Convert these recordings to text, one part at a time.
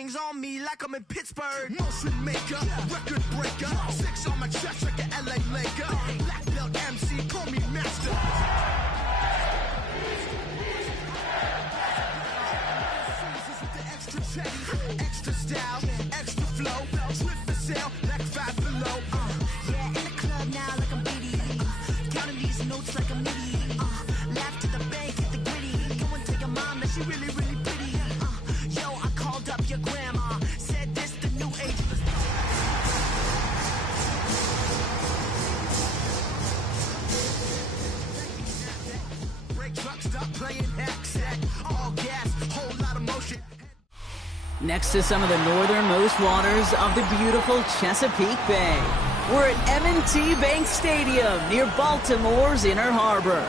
rings on me like I'm in Pittsburgh. Motion maker, record breaker. 6 on my chest like an LA Laker. Black belt MC, call me master. Extra chatty, extra style, extra flow. Swift for sale, like 5 below. Yeah, in the club now like I'm BD. Counting these notes like I'm MIDI. Laugh to the bank, hit the gritty. Go and tell your mom that she really, really pretty. Yo, I called up your grandma. Said this the new age. Break truck, stop playing hex. All gas, whole lot of motion. Next to some of the northernmost waters of the beautiful Chesapeake Bay, we're at M&T Bank Stadium near Baltimore's Inner Harbor.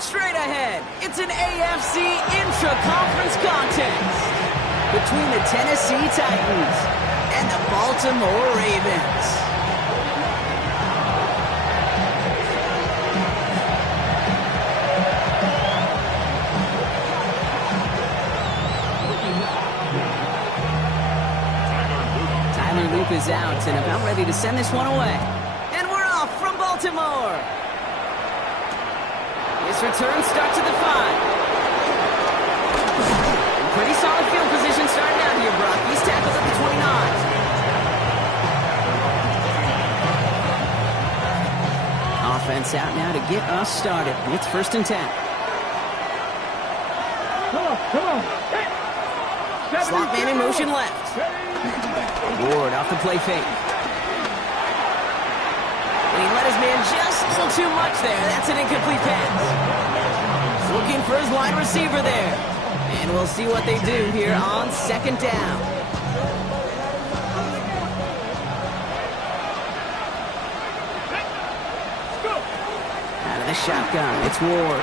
Straight ahead, it's an AFC intra-conference contest between the Tennessee Titans and the Baltimore Ravens. Is out and about ready to send this one away. And we're off from Baltimore. This return starts at the 5. Pretty solid field position starting out here, Brock. He's tackled at the 29. Offense out now to get us started. It's 1st and 10. Come on. Slot man in motion left. Ward off the play fake. And he let his man just a little too much there. That's an incomplete pass. Looking for his wide receiver there. And we'll see what they do here on 2nd down. Out of the shotgun, it's Ward.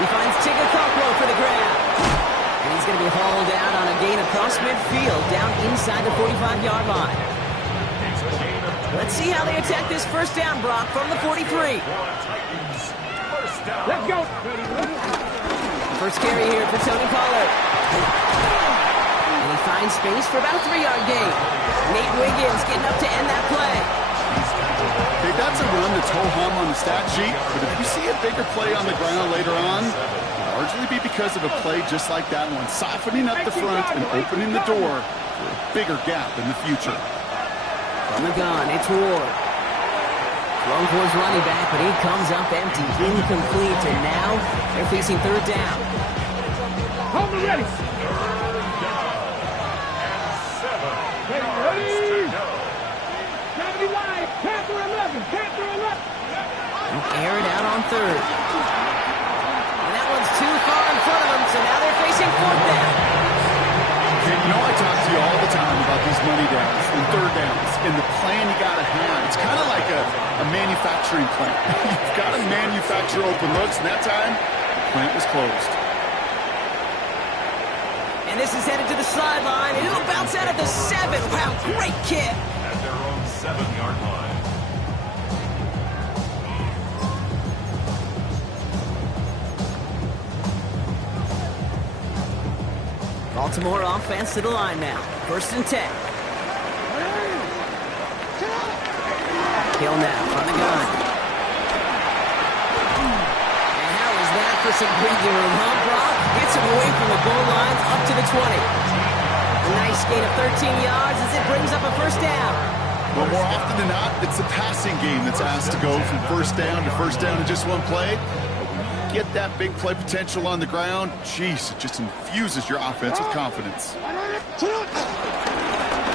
He finds Tigger Cockrow for the grab. And he's going to be hauled out on a gain across midfield, down inside the 45-yard line. Let's see how they attack this 1st down, Brock, from the 43. Let's go. First carry here for Tony Pollard. And he finds space for about a 3-yard gain. Nate Wiggins getting up to end that play. Okay, that's a run that's ho-hum on the stat sheet, but if you see a bigger play on the ground later on, largely be because of a play just like that one, softening up the front and opening the door for a bigger gap in the future. From the gun, it's Ward. Thrown towards running back, but he comes up empty, incomplete, and now they're facing 3rd down. Hold me ready. Ready. 79, Panther 11, Panther 11. Air it out on 3rd. Too far in front of them, so now they're facing 4th down. Okay, you know I talk to you all the time about these money downs and 3rd downs and the plan you got to have. It's kind of like a manufacturing plant. You've got to manufacture open looks, and that time, the plant was closed. And this is headed to the sideline, and it'll bounce out at the 7. Wow, great kick. At their own 7-yard line. Baltimore offense to the line now. 1st and 10. Hill now on the gun. And how is that for some breathing room, huh, Brock? Gets him away from the goal lines up to the 20. A nice gain of 13 yards as it brings up a 1st down. Well, more often than not, it's the passing game that's asked to go from 1st down to 1st down in just one play. Get that big play potential on the ground, jeez, it just infuses your offense with confidence.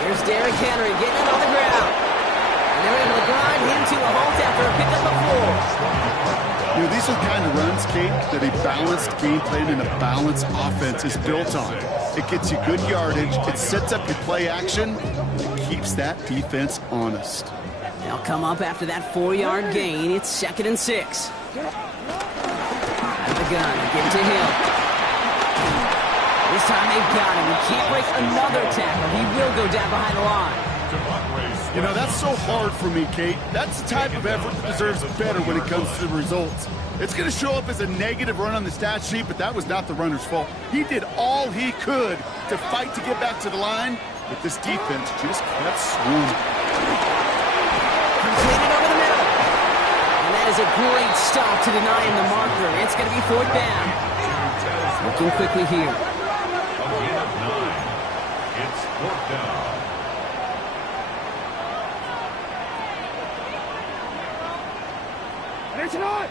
Here's Derrick Henry getting it on the ground. And they're able to grind him to a halt after a pickup of 4. You know, these are the kind of runs, Kate, that a balanced game plan and a balanced offense is built on. It gets you good yardage, it sets up your play action, it keeps that defense honest. They'll come up after that 4-yard gain. It's 2nd and 6. Gun, give it to Hill. This time they've got him. He can't break another tackle. He will go down behind the line. You know, that's so hard for me, Kate. That's the type of effort that deserves better when it comes to the results. It's going to show up as a negative run on the stat sheet, but that was not the runner's fault. He did all he could to fight to get back to the line, but this defense just kept swooning. Completed over the middle. And that is a great stop to deny him the marker. It's going to be 4th down. Looking quickly here. A gain of 9. It's 4th down. Attention on!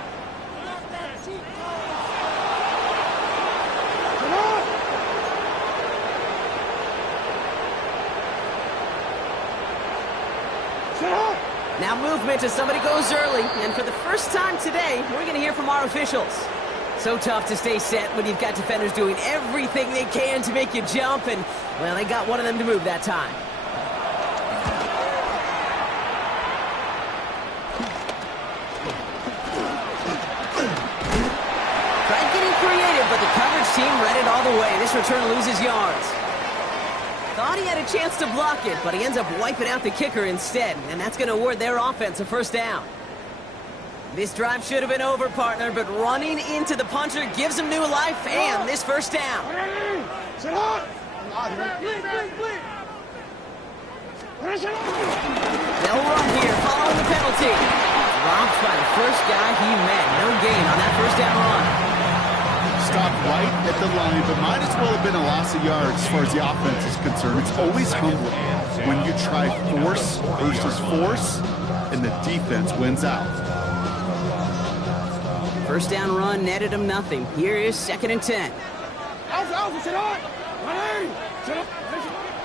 Now movement as somebody goes early, and for the first time today, we're going to hear from our officials. So tough to stay set when you've got defenders doing everything they can to make you jump, and, well, they got one of them to move that time. Tried getting creative, but the coverage team read it all the way. This return loses yards. Thought he had a chance to block it, but he ends up wiping out the kicker instead, and that's going to award their offense a 1st down. This drive should have been over, partner, but running into the punter gives him new life and this 1st down. They'll run here following the penalty. Dropped by the first guy he met. No gain on that 1st down run. Stopped right at the line, but might as well have been a loss of yards as far as the offense is concerned. It's always humbling when you try force versus force, and the defense wins out. 1st down run netted him nothing. Here is 2nd and 10.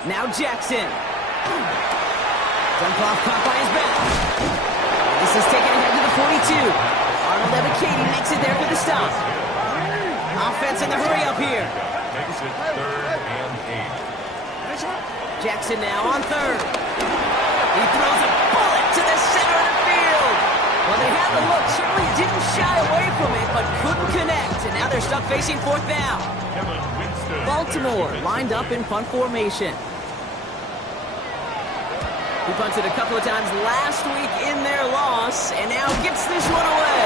Now Jackson. Dump off caught by his back. This is taken ahead to the 42. Arnold Ebiketie makes it there for the stop. Offense in the hurry up here. Makes it 3rd and 8. Jackson now on 3rd. He throws a bullet to the center of the field. Well, they had the look, certainly didn't shy away from it, but couldn't connect. And now they're stuck facing 4th down. Baltimore lined up in punt formation. He punted a couple of times last week in their loss, and now gets this one away.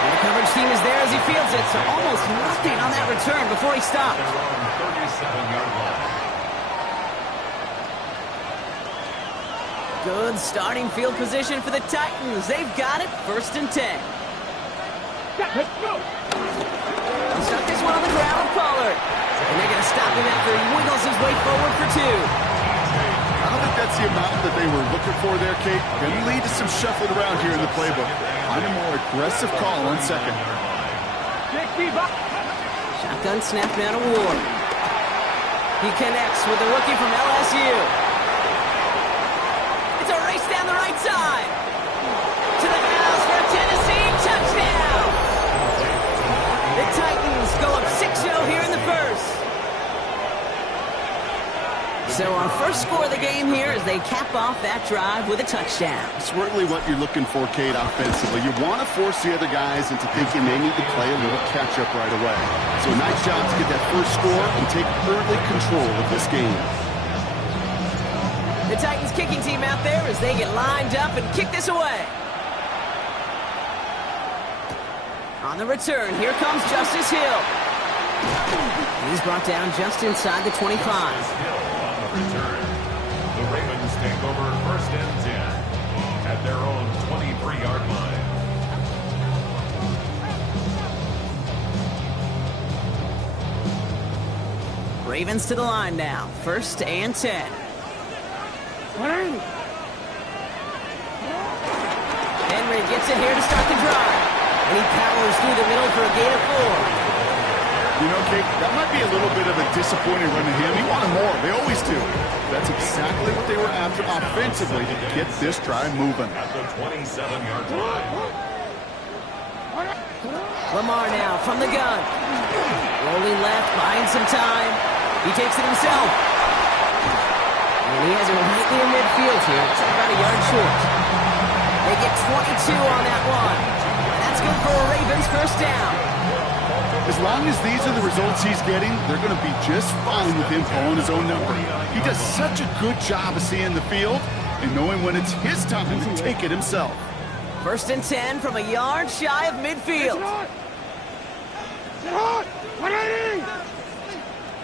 And the coverage team is there as he fields it, so almost nothing on that return before he stopped. 37-yard line. Good starting field position for the Titans. They've got it, 1st and 10. Let's go! He stuck this one on the ground with Pollard. And they're going to stop him after he wiggles his way forward for 2. I don't think that's the amount that they were looking for there, Kate. Going to lead to some shuffling around here in the playbook. Find a more aggressive call on 2nd. Shotgun snap now to Ward. He connects with the rookie from LSU. It's a race down the right side. To the house for a Tennessee touchdown. The Titans go up 6-0 here in the 1st. So our first score of the game here as they cap off that drive with a touchdown. Certainly what you're looking for, Kate, offensively. You want to force the other guys into thinking they need to play a little catch-up right away. So a nice job to get that first score and take early control of this game. The Titans kicking team out there as they get lined up and kick this away. On the return, here comes Justice Hill. He's brought down just inside the 25. Return. The Ravens take over 1st and 10 at their own 23-yard line. Ravens to the line now. 1st and 10. Henry gets it here to start the drive. And he powers through the middle for a gain of 4. You know, Kate, that might be a little bit of a disappointing run to him. He wanted more. They always do. That's exactly what they were after offensively to get this drive moving. At the 27-yard line. Lamar now from the gun. Rolling left, buying some time. He takes it himself. And he has it right near midfield here. It's about a yard short. They get 22 on that one. That's good for a Ravens 1st down. As long as these are the results he's getting, they're going to be just fine with him calling his own number. He does such a good job of seeing the field, and knowing when it's his time to take it himself. 1st and 10 from a yard shy of midfield. Sit hard! 180!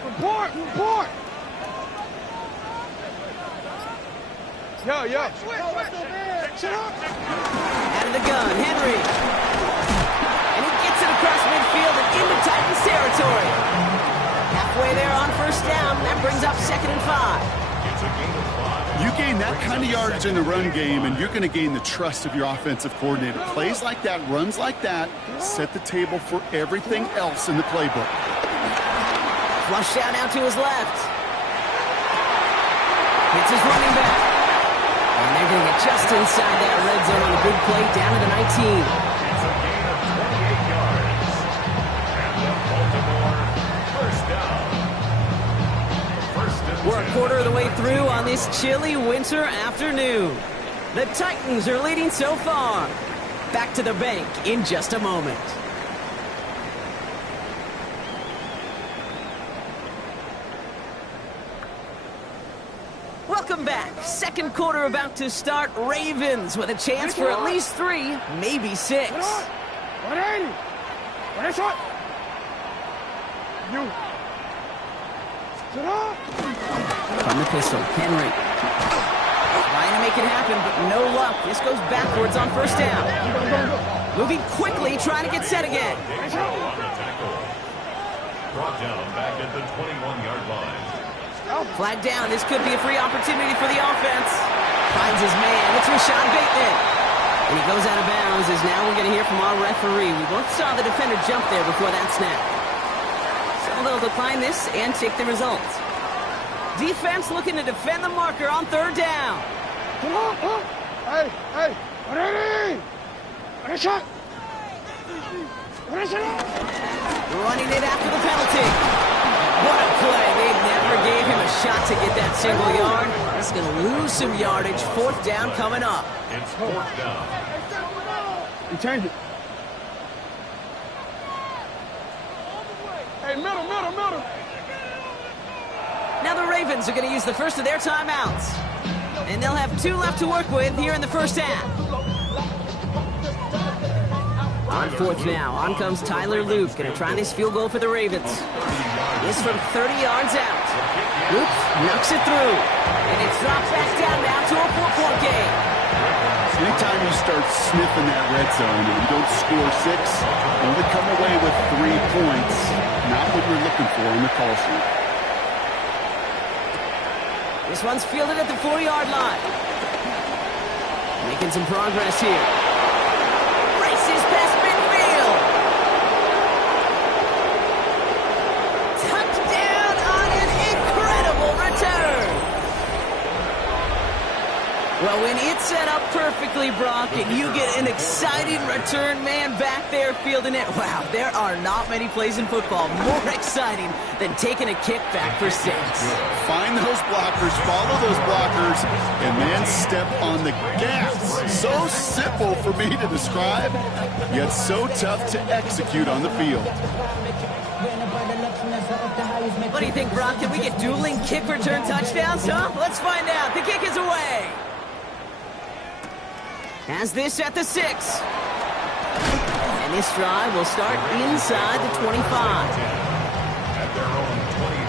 Report! Report! Yo! Sit hard! Out of the gun, Henry. And he gets it across midfield and into Titans territory. Halfway there on 1st down. That brings up 2nd and 5. It's a gain of 5. You gain that kind of yardage in the run game, and you're going to gain the trust of your offensive coordinator. Plays like that, runs like that, set the table for everything else in the playbook. Flush down out to his left. Hits his running back. And they're going to get just inside that red zone on a big play down to the 19. It's a gain of 28 yards. And the Baltimore 1st down. 1st and 10. We're a quarter of the way through on this chilly winter afternoon. The Titans are leading so far. Back to the bank in just a moment. Welcome back. 2nd quarter about to start. Ravens with a chance for at least 3, maybe 6. 180! What is it? You! Sit hard! From the pistol, Henry. Trying to make it happen, but no luck. This goes backwards on 1st down. Moving quickly, trying to get set again. On the tackle. Brought down back at the 21-yard line. Flag down. This could be a free opportunity for the offense. Finds his man. It's Rashad Bateman. And he goes out of bounds as now we're going to hear from our referee. We both saw the defender jump there before that snap. So they'll decline this and take the result. Defense looking to defend the marker on 3rd down. Come on! Hey! 180! What is it? What is it? Running it after the penalty. What a play. They never gave him a shot to get that single yard. He's going to lose some yardage. 4th down coming up. It's 4th down. You change it. Hey, middle! Now the Ravens are going to use the first of their timeouts. And they'll have 2 left to work with here in the 1st half. On 4th now, on comes Tyler Luke. Going to try this field goal for the Ravens. This from 30 yards out. Luke knocks it through. And it's dropped back down now to a 4-point game. Anytime you start sniffing that red zone and you don't score 6, you only come away with 3 points. Not what you're looking for in the call sheet. This one's fielded at the 4-yard line. Making some progress here. Races past midfield. Touchdown on an incredible return. Well, when it's set up perfectly, Brock, and you get an exciting return man back there fielding it, wow, there are not many plays in football more exciting than taking a kick back for 6. Find those blockers, follow those blockers, and then step on the gas. So simple for me to describe, yet so tough to execute on the field. What do you think, Brock? Can we get dueling kick return touchdowns, huh? Let's find out. The kick is away. Has this at the 6. And this drive will start inside the 25. At their own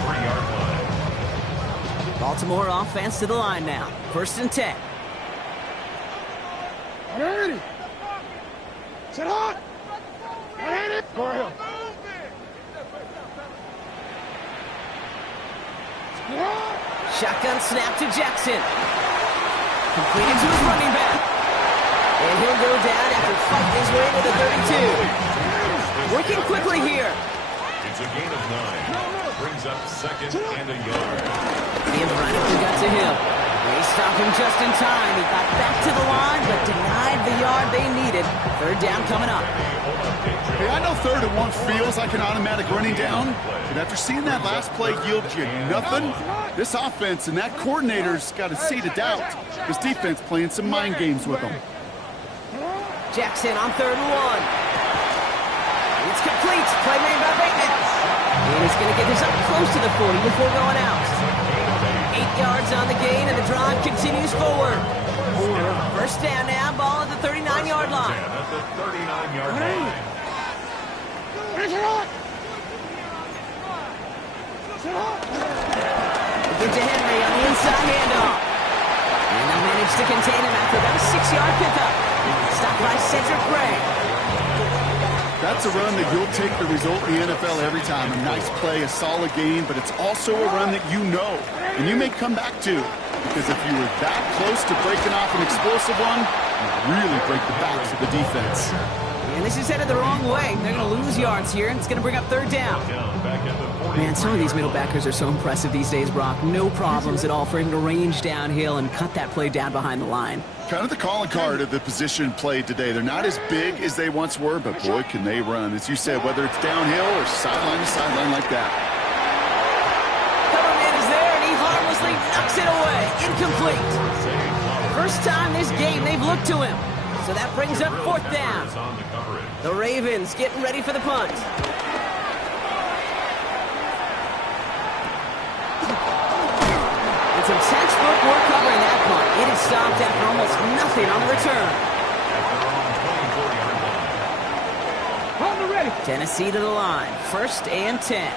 23-yard line. Baltimore offense to the line now. 1st and 10. 180! Sit hard! 180! Go ahead. Shotgun snap to Jackson. Completed to his running back. And he'll go down after fighting his way to the 32. Working quickly here. It's a gain of 9. Brings up 2nd and a yard. The Bradley got to him. They stopped him just in time. He got back to the line, but denied the yard they needed. 3rd down coming up. Hey, I know 3rd and 1 feels like an automatic running down, but after seeing that last play yield you nothing, this offense and that coordinator's got a seed of doubt. This defense playing some mind games with them. Jackson on 3rd and 1. It's complete. Play made by Bateman. And he's going to get this up close to the 40 before going out. 8 yards on the gain, and the drive continues forward. First down now, ball at the 39-yard line. At the 39-yard line. Give to Henry on the inside handoff. And they'll manage to contain him after about a 6-yard pickup. Stopped by Cedric Gray. That's a run that you'll take the result in the NFL every time. A nice play, a solid gain, but it's also a run that you know, and you may come back to. Because if you were that close to breaking off an explosive one, you really break the backs of the defense. And this is headed the wrong way. They're going to lose yards here, and it's going to bring up third down. Man, some of these middle backers are so impressive these days, Brock. No problems at all for him to range downhill and cut that play down behind the line. Kind of the calling card of the position played today. They're not as big as they once were, but boy, can they run. As you said, whether it's downhill or sideline to sideline like that. Coverman is there, and he harmlessly knocks it away. Incomplete. First time this game they've looked to him. So that brings up fourth down. The Ravens getting ready for the punt. And some textbook work covering that punt. It is stopped after almost nothing on the return. Tennessee to the line. First and 10.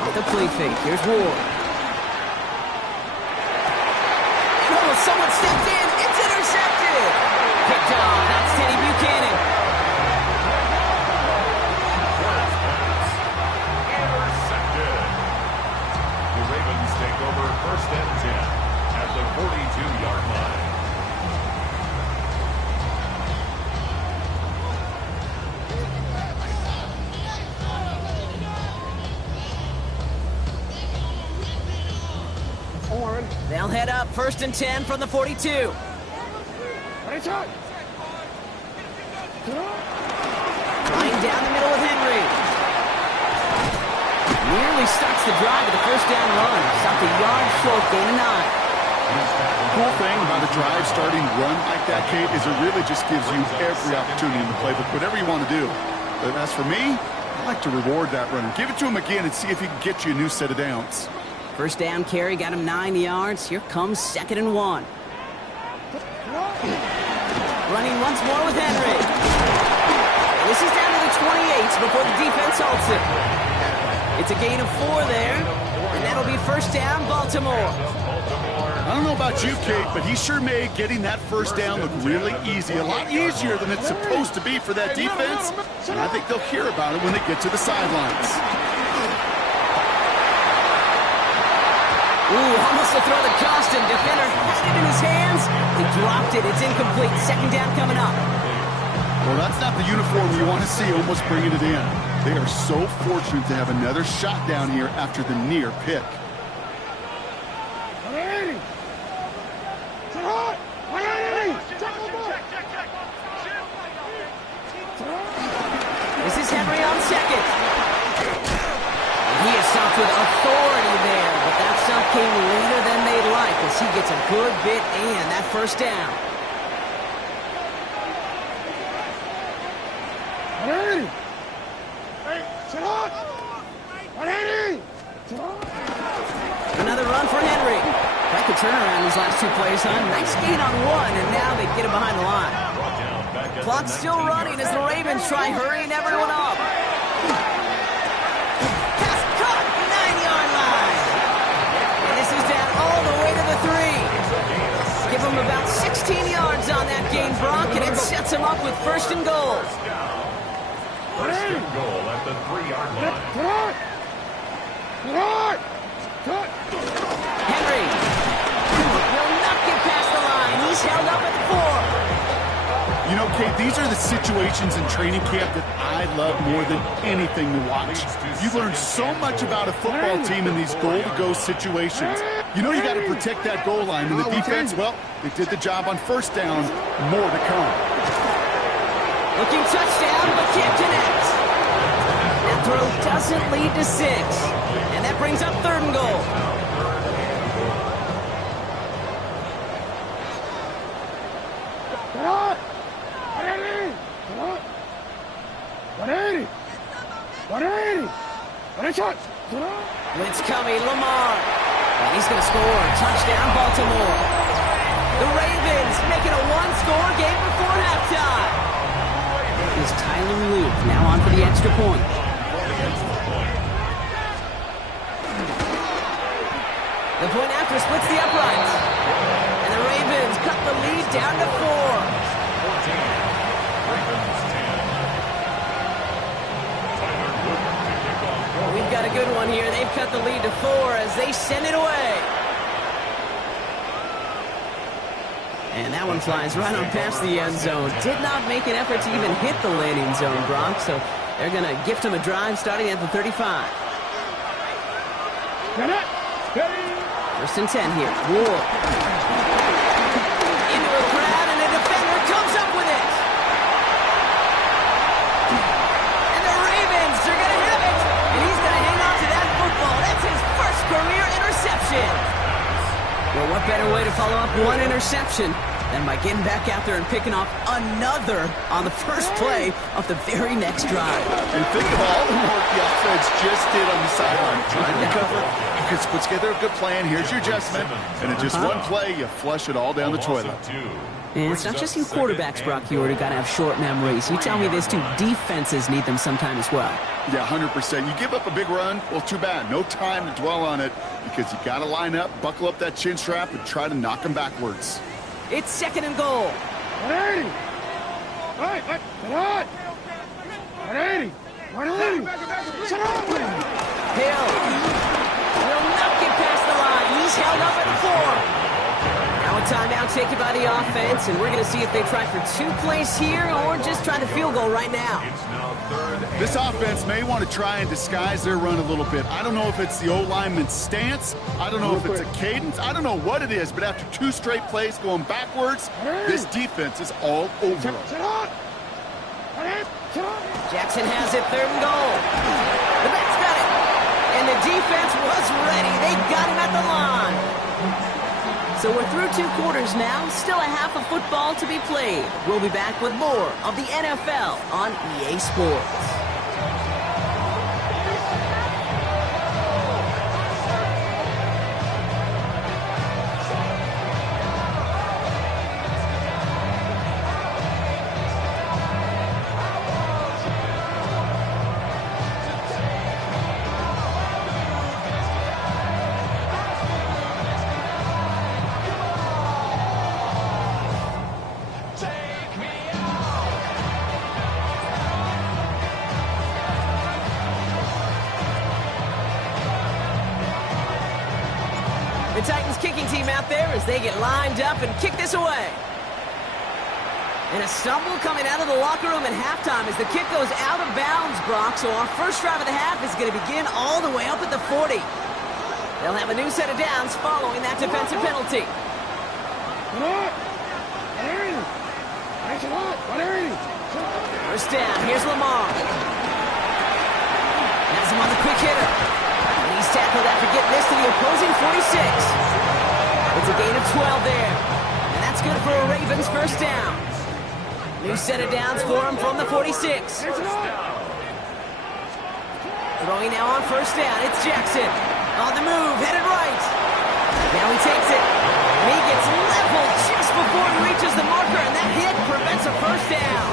Off the play fake. Here's Ward. Someone steps in. It's intercepted. Picked off. That's Teddy Buchanan. Intercepted. The Ravens take over first and 10 at the 42-yard line. They'll head up first and 10 from the 42. Running down the middle with Henry. Nearly starts the drive with a first down run. Stopped a yard short, gain of 9. Cool thing about a drive starting run like that, Kate, is it really just gives you every opportunity in the playbook, whatever you want to do. But as for me, I like to reward that runner. Give it to him again and see if he can get you a new set of downs. First down carry, got him 9 yards. Here comes 2nd and 1. Running once more with Henry. And this is down to the 28 before the defense halts it. It's a gain of 4 there, and that'll be first down, Baltimore. I don't know about you, Kate, but he sure made getting that first down look really easy. A lot easier than it's supposed to be for that defense. And I think they'll hear about it when they get to the sidelines. Ooh, almost a throw to Costin. Defender had it in his hands. He dropped it. It's incomplete. Second down coming up. Well, that's not the uniform you want to see almost bringing it in. They are so fortunate to have another shot down here after the near pick. This is Henry on second. He is stopped with authority there, but that stop came later than they'd like as he gets a good bit in that first down. Another run for Henry. That could turn around these last 2 plays, huh? Nice gain on 1, and now they get him behind the line. Clock's still running as the Ravens try hurrying everyone up. Give him about 16 yards on that gain, Brock, and it sets him up with first and goal. First and goal at the 3-yard line. Henry will not get past the line. He's held up at 4. You know, Kate, these are the situations in training camp that I love more than anything to watch. You learn so much about a football team in these goal-to-go situations. You know you got to protect that goal line. And the defense, well, they did the job on first down. More to come. Looking touchdown, but can't connect. That throw doesn't lead to 6. And that brings up 3rd and goal. shot. Blitz coming, Lamar. And he's going to score. Touchdown, Baltimore. The Ravens making a one-score game before halftime. Is Tyler Luke now on for the extra point. The point after splits the uprights. And the Ravens cut the lead down to 4. We've got a good one here. They've cut the lead to 4 as they send it away. And that one flies right on past the end zone. Did not make an effort to even hit the landing zone, Brock. So they're going to gift him a drive starting at the 35. First and 10 here. Ward. Into a crowd, and a defender comes up with it. And the Ravens are going to have it. And he's going to hang on to that football. That's his first career interception. Well, what better way to follow up one interception than by getting back out there and picking off another on the first play of the very next drive. And think of all the work the offense just did on the sideline. Trying to recover. You can put together a good plan. Here's your adjustment. And in just one play, you flush it all down the toilet. And it's not just you quarterbacks, Brock, you got to have short memories. You tell me this too, defenses need them sometime as well. Yeah, 100%. You give up a big run, well, too bad. No time to dwell on it because you got to line up, buckle up that chin strap, and try to knock them backwards. It's second and goal. 180. Hey, get on. 180. 180. Hill will not get past the line. He's held up at 4. Now a timeout taken by the offense, and we're going to see if they try for 2 plays here or just try the field goal right now. This offense may want to try and disguise their run a little bit. I don't know if it's the O-lineman's stance. I don't know if it's a cadence. I don't know what it is, but after 2 straight plays going backwards, this defense is all over them. Jackson has it, 3rd and goal. The Mets got it. And the defense was ready. They got him at the line. So we're through 2 quarters now. Still a half of football to be played. We'll be back with more of the NFL on EA Sports. The Titans kicking team out there as they get lined up and kick this away. And a stumble coming out of the locker room at halftime as the kick goes out of bounds, Brock. So our first drive of the half is going to begin all the way up at the 40. They'll have a new set of downs following that defensive penalty. First down, here's Lamar. Has him on the quick hitter. He's tackled after getting this to the opposing 46. It's a gain of 12 there. And that's good for a Ravens first down. New set of downs for him from the 46. Throwing now on first down. It's Jackson. On the move, headed right. Now he takes it. And he gets leveled just before he reaches the marker. And that hit prevents a first down.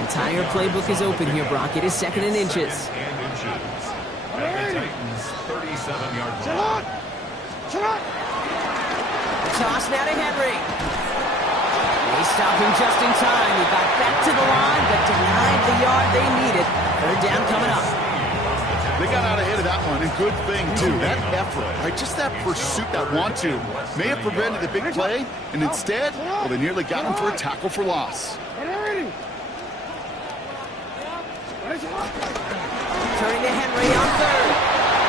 The entire playbook is open here, Brock. It is 2nd and inches. Titans 37-yard line. The toss now to Henry. They stop him just in time. He got back to the line, but denied the yard they needed. 3rd down coming up. They got out ahead of that one, and good thing, too. That effort, right, just that pursuit, that want-to, may have prevented the big play, and instead, well, they nearly got him for a tackle for loss. Turning to Henry on 3rd.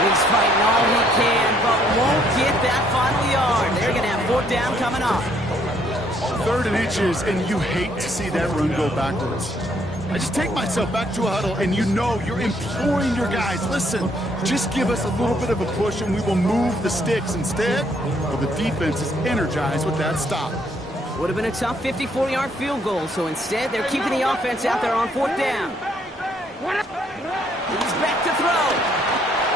He's fighting all he can, but won't get that final yard. They're going to have 4th down coming up. 3rd and inches, and you hate to see that run go backwards. I just take myself back to a huddle, and you know you're imploring your guys, listen, just give us a little bit of a push, and we will move the sticks. Instead, well, the defense is energized with that stop. Would have been a tough 54-yard field goal, so instead they're keeping the offense out there on 4th down. He's back to throw.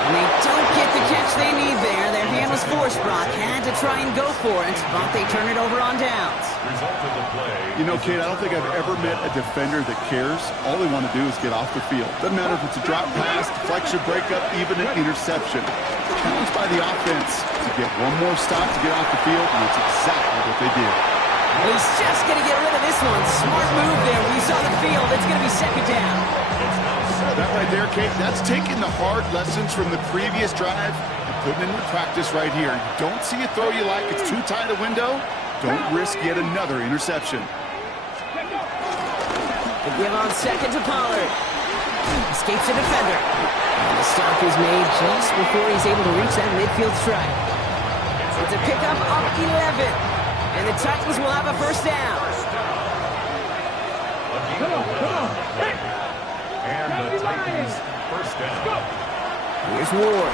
And they don't get the catch they need there. Their hand was forced. Brock had to try and go for it, but they turn it over on downs. Result of the play. You know, Kate, I don't think I've ever met a defender that cares. All they want to do is get off the field. Doesn't matter if it's a drop pass, deflection, breakup, even an interception. Challenged by the offense to get one more stop to get off the field, and that's exactly what they did. He's just going to get rid of this one. Smart move there. When you saw the field, it's going to be second down. That right there, Kate, that's taking the hard lessons from the previous drive and putting it into practice right here. You don't see a throw you like, it's too tight a window. Don't risk yet another interception. The give on second to Pollard. Escapes the defender. And the stop is made just before he's able to reach that midfield strike. It's a pickup of 11. And the Titans will have a first down. And the Titans first down. Here's Ward.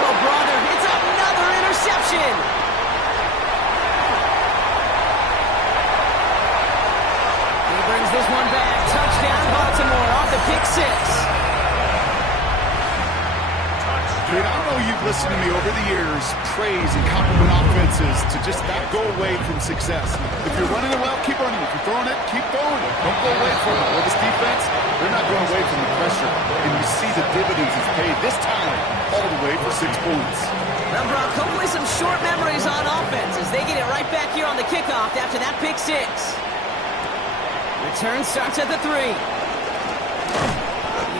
Oh, brother, it's another interception. He brings this one back. Touchdown, Baltimore, off the pick six. Kate, I know you've listened to me over the years praise and compliment offenses to just not go away from success. If you're running it well, keep running. If you're throwing it, keep throwing it. Don't go away from it. Well, this defense, they're not going away from the pressure. And you see the dividends it's paid this time all the way for 6 points. Now, Brock, hopefully some short memories on offense as they get it right back here on the kickoff after that pick six. Return starts at the 3.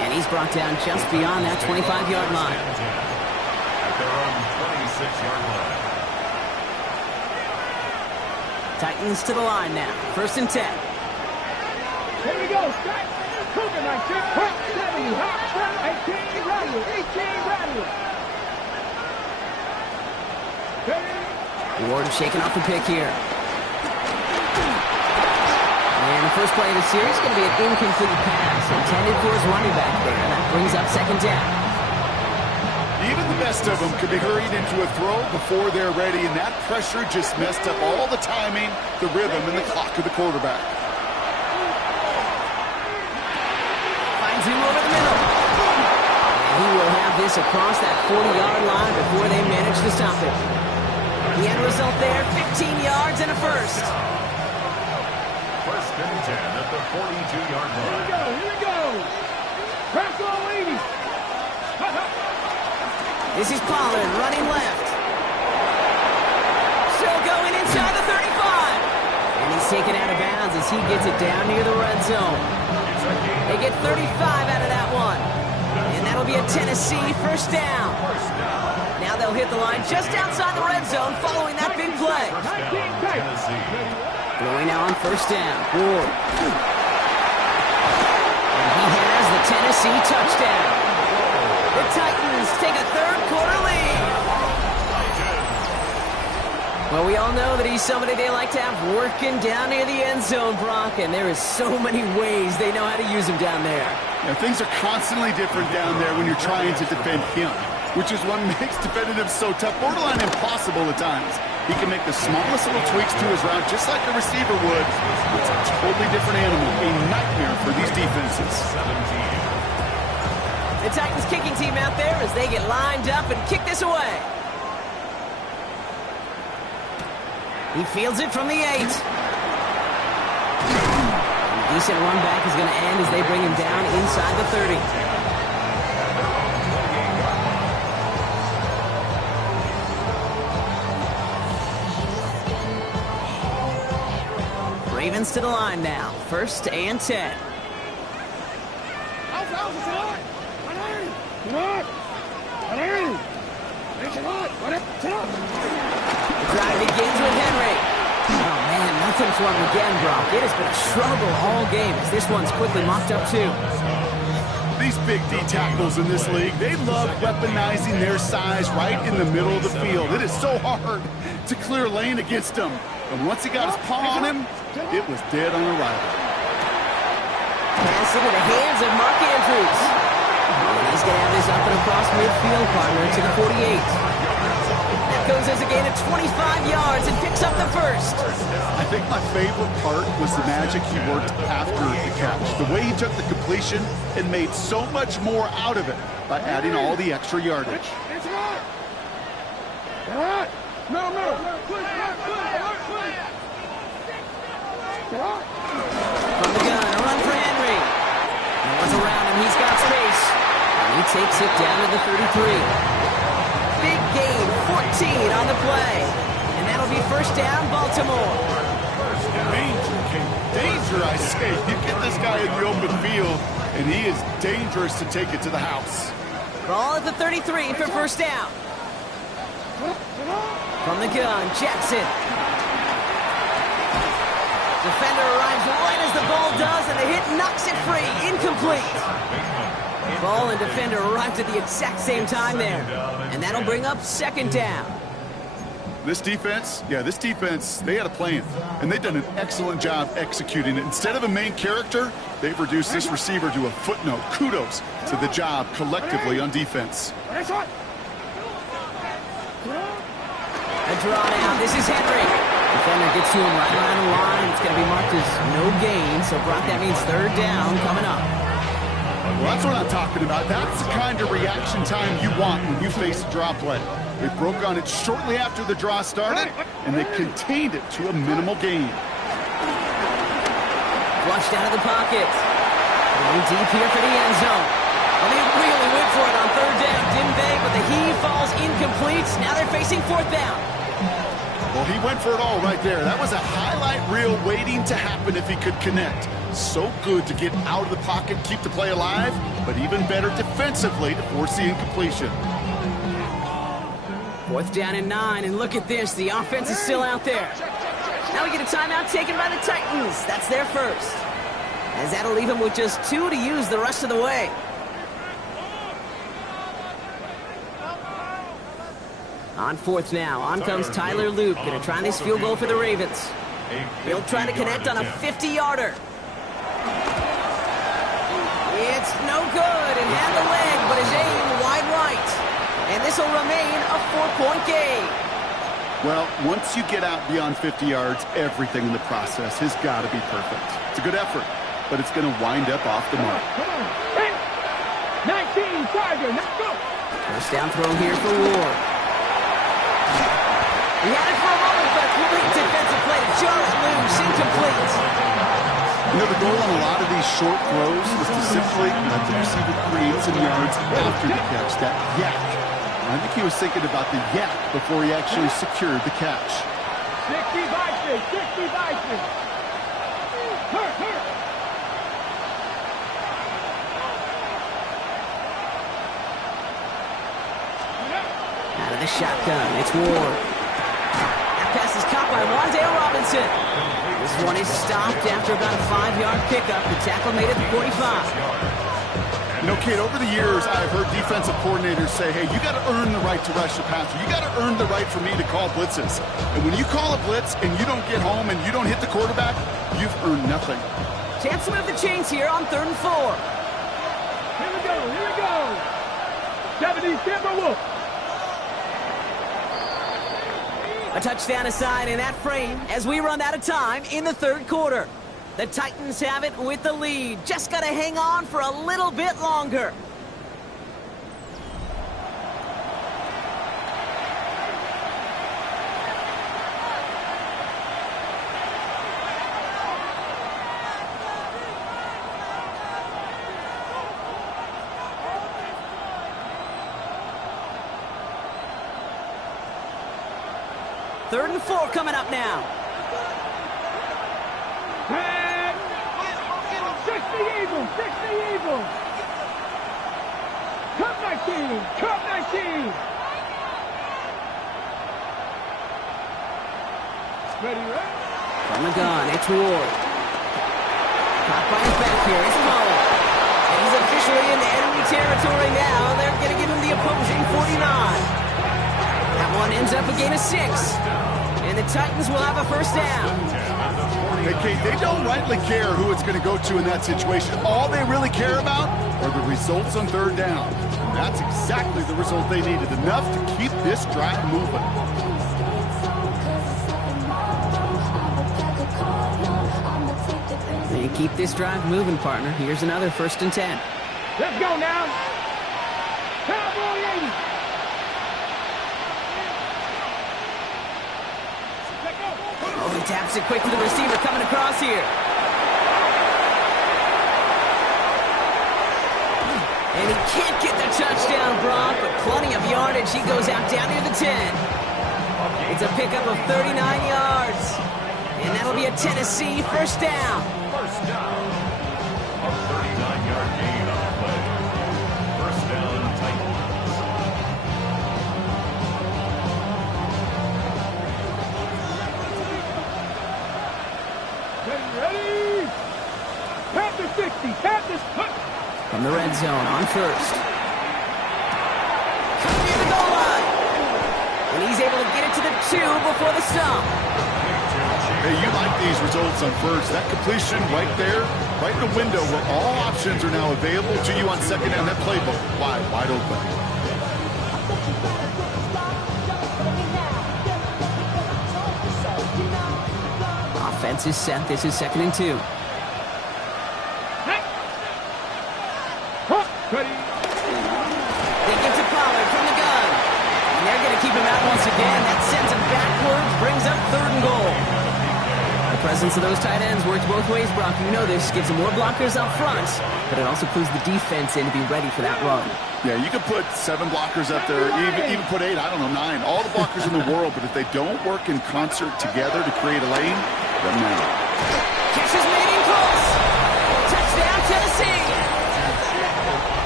And he's brought down just beyond that 25-yard line. At their own 26-yard line. Titans to the line now. First and 10. Here we go. Cougar 19, 18, rattle, 18, rattle. Ward shaking off the pick here. And the first play of the series is going to be an incomplete pass intended for his running back there. And that brings up second down. Even the best of them could be hurried into a throw before they're ready, and that pressure just messed up all the timing, the rhythm, and the clock of the quarterback. Finds him over the middle. And he will have this across that 40-yard line before they manage to stop it. The end result there, 15 yards and a first. First and 10 at the 42-yard line. Here we go. Press on, ladies. This is Pollard running left. Still going inside the 35. And he's taken out of bounds as he gets it down near the red zone. They get 35 out of that one. And that'll be a Tennessee first down. Now they'll hit the line just outside the red zone following that big play. Throwing now on first down. Ward. And he has the Tennessee touchdown. The Titans take a third-quarter lead. Well, we all know that he's somebody they like to have working down near the end zone, Brock, and there is so many ways they know how to use him down there. Yeah, things are constantly different down there when you're trying to defend him, which is what makes defending him so tough, borderline impossible at times. He can make the smallest little tweaks to his route, just like a receiver would. It's a totally different animal, a nightmare for these defenses. The Titans kicking team out there as they get lined up and kick this away. He fields it from the 8. Decent run back is going to end as they bring him down inside the 30. Ravens to the line now. First and 10. The drive begins with Henry. Oh, man, nothing for him again, Brock. It has been a struggle all game as this one's quickly mocked up, too. These big D tackles in this league, they love weaponizing their size right in the middle of the field. It is so hard to clear lane against them. And once he got his paw on him, it was dead on arrival. Pass into the hands of Mark Andrews. And he's going to have this up and across midfield, partner, to the 48. That goes as a gain of 25 yards and picks up the first. I think my favorite part was the magic he worked after the catch. The way he took the completion and made so much more out of it by adding all the extra yardage. No. From the gun, a run for Henry. No one's around him, he's got space. And he takes it down to the 33. Big gain, 14 on the play. And that'll be first down, Baltimore. Danger, I say. You get this guy in the open field, and he is dangerous to take it to the house. Ball at the 33 for first down. From the gun, Jackson. Defender arrives right as the ball does, and the hit knocks it free. Incomplete. Ball and defender arrived at the exact same time there. And that'll bring up second down. This defense, they had a plan, and they've done an excellent job executing it. Instead of a main character, they've reduced this receiver to a footnote. Kudos to the job collectively on defense. A draw now. This is Henry. Defender gets to him right around the line. It's going to be marked as no gain, so Brock, that means third down coming up. Well, that's what I'm talking about. That's the kind of reaction time you want when you face a draw play. They broke on it shortly after the draw started, and they contained it to a minimal gain. Flushed out of the pocket. Going deep here for the end zone. Well, they really went for it on third down, didn't they? But the heave falls incomplete. Now they're facing fourth down. Well, he went for it all right there. That was a highlight reel waiting to happen if he could connect. So good to get out of the pocket, keep the play alive, but even better defensively to force the incompletion. Fourth down and 9, and look at this. The offense is still out there. Now we get a timeout taken by the Titans. That's their first. As that'll leave them with just 2 to use the rest of the way. On fourth now, on comes Tyler Luke. Going to try this field goal for the Ravens. He'll try to connect on a 50-yarder. It's no good, and had the leg, but his aim wide right. And this will remain a 4-point game. Well, once you get out beyond 50 yards, everything in the process has got to be perfect. It's a good effort, but it's going to wind up off the mark. 19, Tiger, let's go. First down throw here for Ward. He had it for a moment, but a complete defensive play just loose, incomplete. You know, the goal on a lot of these short throws is to simply let the receiver create some yards after the catch, that yak. And I think he was thinking about the yak before he actually secured the catch. 60 Vikings, 60 Vikings. Hurt. Out of the shotgun, it's Ward. That pass is caught by Wan'Dale Robinson. This one is stopped after about a 5-yard pickup. The tackle made it to 45. You know, kid, over the years, I've heard defensive coordinators say, hey, you got to earn the right to rush the passer. You got to earn the right for me to call blitzes. And when you call a blitz and you don't get home and you don't hit the quarterback, you've earned nothing. Chance to move the chains here on 3rd and 4. Here we go. 70 Timberwolves. A touchdown aside in that frame as we run out of time in the 3rd quarter. The Titans have it with the lead. Just got to hang on for a little bit longer. Third and 4 coming up now. 60 Eagles. Cup 19. Ready? From the gun, it's Ward. Caught by his back here, it's Pollard. And he's officially in the enemy territory now. They're going to give him the opposing 49. That one ends up a gain of 6. And the Titans will have a first down. Hey, Kate, they don't rightly care who it's going to go to in that situation. All they really care about are the results on 3rd down. That's exactly the result they needed, enough to keep this drive moving. They keep this drive moving, partner. Here's another 1st and 10. Let's go now. Cowboy 80. Oh, he taps it quick to the receiver coming across here. And he can't get the touchdown, Brock, but plenty of yardage. He goes out down near the 10. It's a pickup of 39 yards. And that'll be a Tennessee 1st down. First down. A 39-yard gain on the play. First down, Titans. Ready? Panthers 60. Panthers put. From the red zone on 1st. Coming near the goal line. And he's able to get it to the 2 before the stop. Hey, you like these results on 1st. That completion right there, right in the window where all options are now available to you on 2nd down. That playbook wide open. Offense is set. This is 2nd and 2. Ready? They get to Pollard from the gun. And they're going to keep him out once again. That sends him backwards, brings up 3rd and goal. The presence of those tight ends works both ways, Brock. You know this. Gives them more blockers up front, but it also clues the defense in to be ready for that run. Yeah, you can put 7 blockers up there, even put 8, I don't know, 9. All the blockers in the world, but if they don't work in concert together to create a lane, it doesn't matter. Catch is made in close. Touchdown, Tennessee.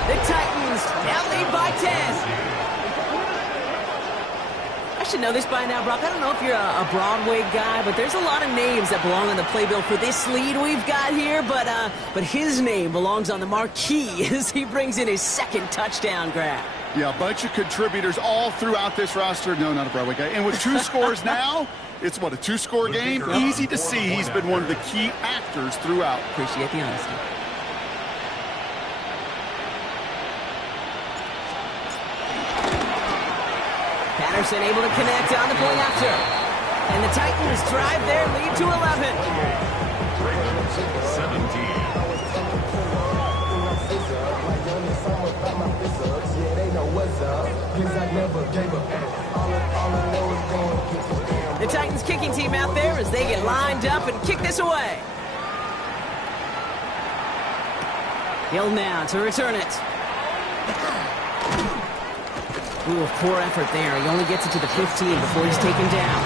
The Titans now lead by 10. I should know this by now, Brock. I don't know if you're a Broadway guy, but there's a lot of names that belong on the playbill for this lead we've got here, but his name belongs on the marquee as he brings in his 2nd touchdown grab. Yeah, a bunch of contributors all throughout this roster. No, not a Broadway guy. And with 2 scores now, it's what, a 2-score game? Easy to see he's been one of the key actors throughout. Appreciate the honesty. Patterson able to connect on the play after. And the Titans drive their lead to 11. Ravens 17. The Titans kicking team out there as they get lined up and kick this away. Hill now to return it. Ooh, poor effort there. He only gets it to the 15 before he's taken down.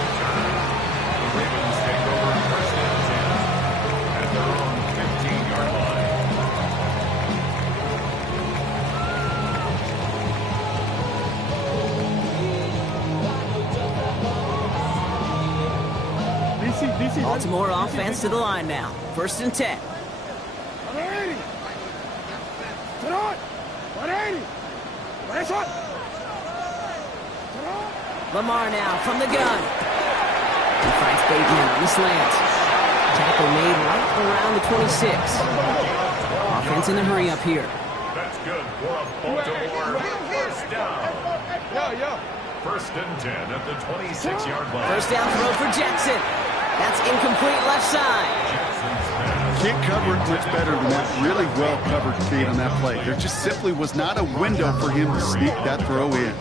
The Ravens take over 1st and 10 at their own 15-yard DC. Baltimore offense to the line now. 1st and 10. 180. Turn on. 180. Last one. Lamar now from the gun. He finds Bateman on the slant. Tackle made right around the 26. Offense in a hurry up here. That's good for a Baltimore 1st down. Yo. 1st and 10 at the 26-yard line. 1st down throw for Jackson. That's incomplete left side. Jackson's pass. Can't cover it much better than that. Really well covered Kate on that play. There just simply was not a window for him to sneak that throw in.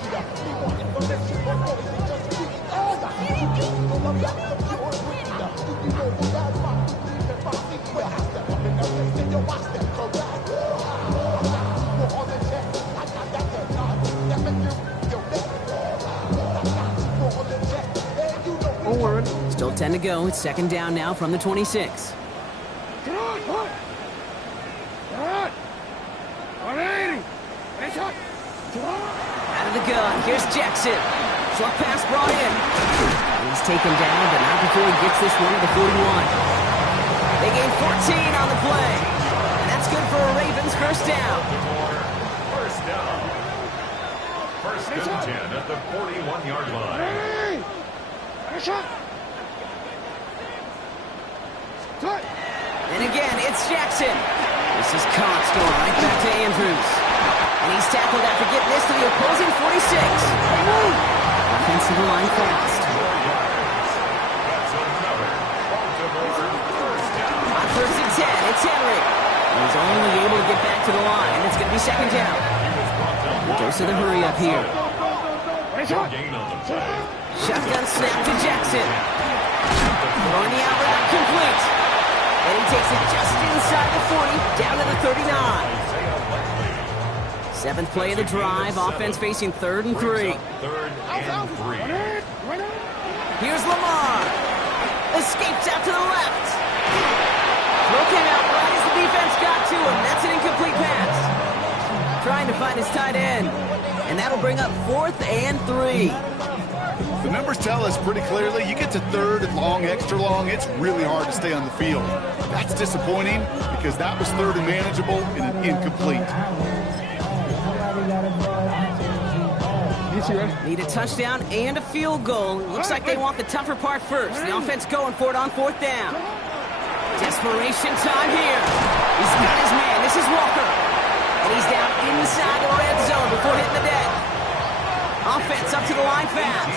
Still 10 to go. It's 2nd down now from the 26. Come on. 180. Last one. Out of the gun. Here's Jackson. Short pass brought in. He's taken down, but not before he gets this one to the 41. They gain 14 on the play. And that's good for a Ravens 1st down. 1st down. 1st and 10 at the 41-yard line. Hey! Last one. And again, it's Jackson. This is Cox going right back to Andrews. And he's tackled after getting this to the opposing 46. Offensive line fast. That's another Baltimore first down. On 1st and 10, it's Henry. He's only able to get back to the line. It's going to be 2nd down. He goes to the hurry up here. Gain on the play. Shotgun snap to Jackson. Throwing the out route complete. And he takes it just inside the 40, down to the 39. 7th play of the drive. Offense facing 3rd and 3. 3rd and 3. Here's Lamar. Escapes out to the left. Throw came out right as the defense got to him. That's an incomplete pass. Trying to find his tight end. And that'll bring up 4th and 3. The numbers tell us pretty clearly, you get to 3rd and long, extra long, it's really hard to stay on the field. That's disappointing because that was 3rd and manageable and an incomplete. Need a touchdown and a field goal. Looks like they want the tougher part first. The offense going for it on 4th down. Desperation time here. He's got his man. This is Walker. And he's down inside the red zone before hitting the deck. Offense up to the line fast.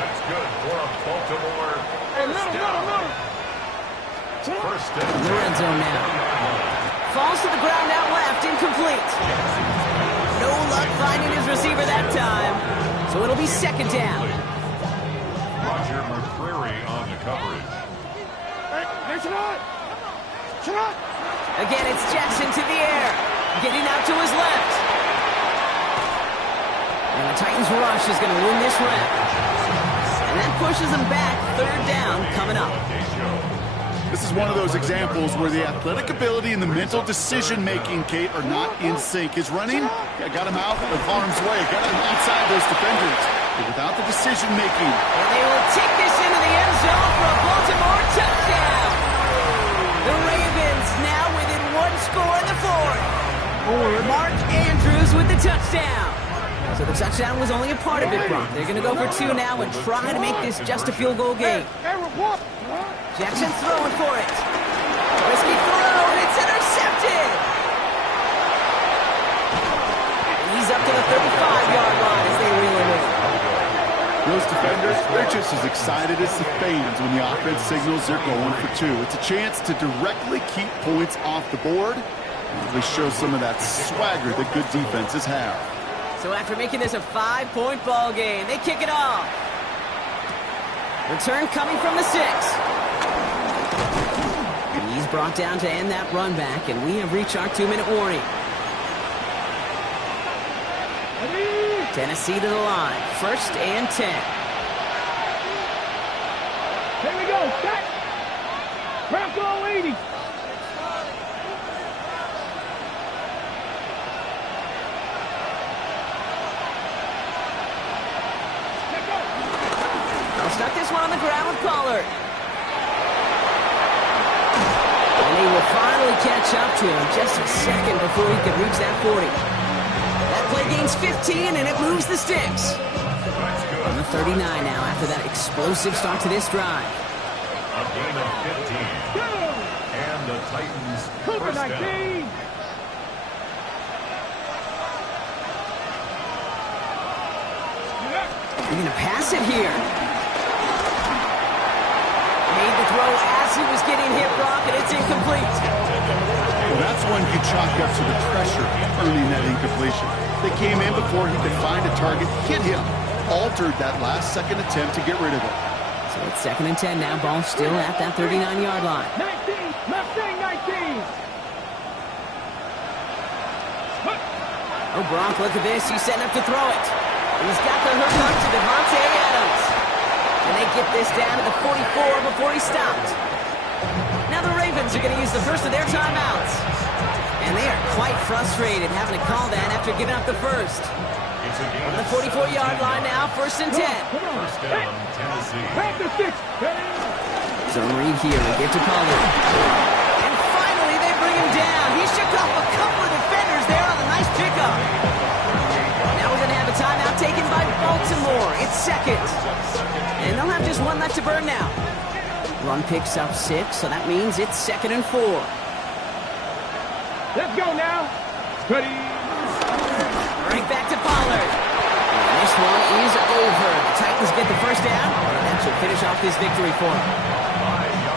That's good for a Baltimore first down. First In down. the red zone now. Falls to the ground out left. Incomplete. No luck finding his receiver that time. So it'll be 2nd down. Roger McCreary on the coverage. Again, it's Jackson to the air. Getting out to his left. And the Titans rush is going to win this rep. And that pushes them back. 3rd down coming up. This is one of those examples where the athletic ability and the mental decision-making, Kate, are not in sync. His running, got him out of harm's way, got him outside those defenders. But without the decision-making. And they will take this into the end zone for a Baltimore touchdown. The Ravens now within 1 score in the 4th. Mark Andrews with the touchdown. So the touchdown was only a part of it, Brock. They're going to go for 2 now and try to make this just a field goal game. Jackson throwing for it. Risky throw, and it's intercepted. And he's up to the 35-yard line as they reel him in. Those defenders, they're just as excited as the fans when the offense signals they're going for 2. It's a chance to directly keep points off the board. And they show some of that swagger that good defenses have. So after making this a 5-point ball game, they kick it off. Return coming from the 6. He's brought down to end that run back, and we have reached our 2-minute warning. Tennessee to the line. 1st and 10. Here we go. Set. Bronco 80. Stuck this one on the ground with Pollard. And he will finally catch up to him just a second before he could reach that 40. That play gains 15, and it moves the sticks. On the 39 now after that explosive start to this drive. A gain of 15. And the Titans first down. They're going to pass it here. Made the throw as he was getting hit, Brock, and it's incomplete. Well, that's one you chalk up to the pressure earning that incompletion. They came in before he could find a target, hit him, altered that last-second attempt to get rid of it. So it's 2nd and 10 now. Ball still at that 39-yard line. 19, Mustang 19. Oh, Brock, look at this. He's setting up to throw it. He's got the hook up to Devontae Adams. And they get this down to the 44 before he stopped. Now the Ravens are going to use the first of their timeouts. And they are quite frustrated having to call that after giving up the first. On the 44-yard line now, 1st and 10. First down, Tennessee. Back to 6. Zone read here and give to Pollard. And finally they bring him down. He shook off a couple of defenders there on a nice pickup. Now we're going to have a timeout taken by Baltimore. It's 2nd. And they'll have just 1 left to burn now. Run picks up 6, so that means it's 2nd and 4. Let's go now. Ready. it back to Pollard. And this one is over. The Titans get the first down, and that should finish off this victory for them.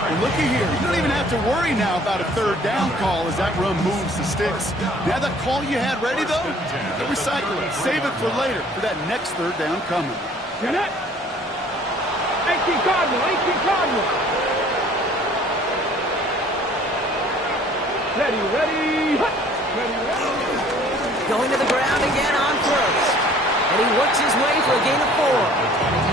And looky here, you don't even have to worry now about a third down call as that run moves the sticks. Now that call you had ready, though, don't recycle it. Save it for later for that next third down coming. Get it? 18 Cardinal, 18 Cardinal. Ready, ready, ready, ready. Going to the ground again on first. And he works his way for a gain of 4.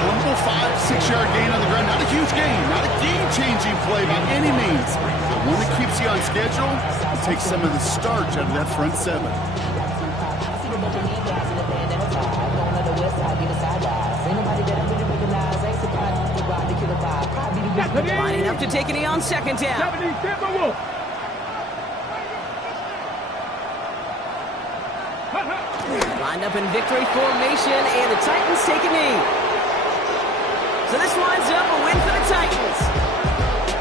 Little 5-6 yard gain on the ground. Not a huge gain, not a game-changing play by any means. But one that keeps you on schedule and takes some of the starch out of that front seven. Lining up to take a knee on second down. 70, Timberwolf. Lined up in victory formation, and the Titans take a knee. So this winds up a win for the Titans.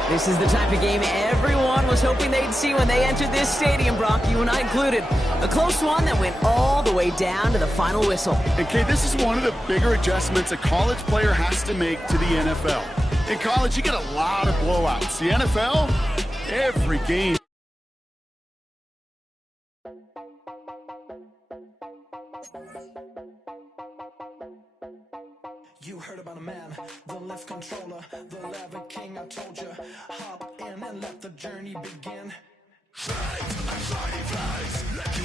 This is the type of game everyone was hoping they'd see when they entered this stadium, Brock, you and I included. A close one that went all the way down to the final whistle. And Kay, this is one of the bigger adjustments a college player has to make to the NFL. In college, you get a lot of blowouts. The NFL, every game. You heard about a man, the lift controller, the lever king. I told you, hop in and let the journey begin. Flight, anxiety flies, like you